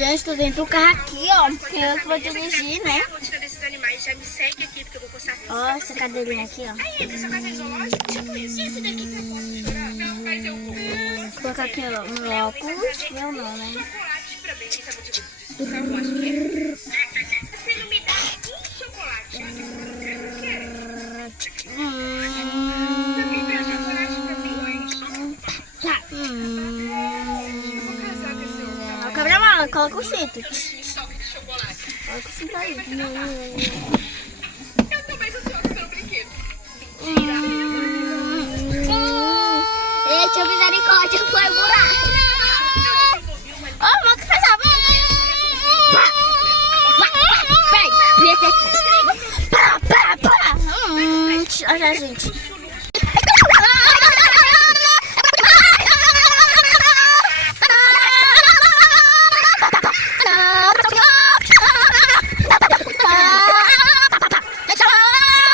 Gente, tô dentro do carro aqui, ó. Porque eu que vou dirigir, né? Ó, essa cadeirinha aqui, ó. Vou colocar aqui ó, um óculos. Meu não, né? Coloca o cinto. Coloca o cinto aí. Eita, misericórdia, foi o buraco. Ó, vou casar. Olha, gente.